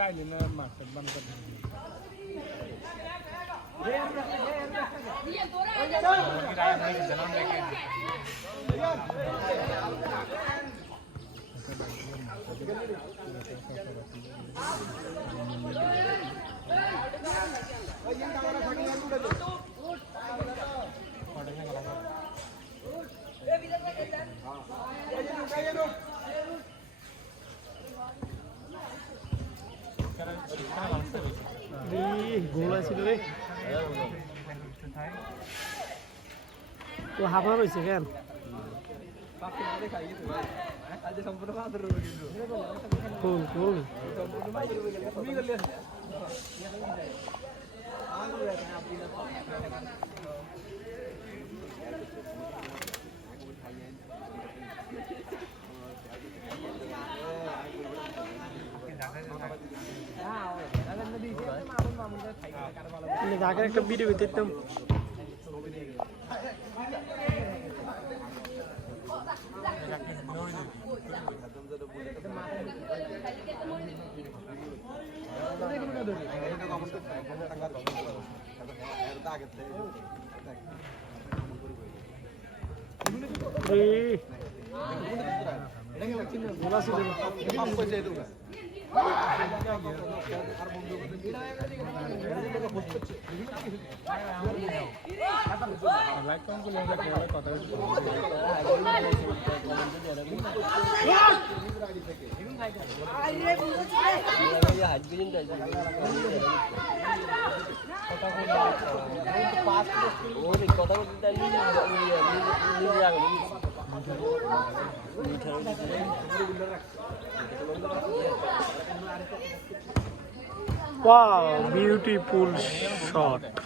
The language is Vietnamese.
टायलीनं मागतात बंद करतात Ih, gula sih dulu. Wah, apa lu sih kan? இன்னைக்கு ஆகிற একটা ভিডিও দেখতাম এই এটা কি লাগছে না বলা ছিল পাপ কইছে এটা কথা বলতে নিজে নিজে নিজে Wow, beautiful shot.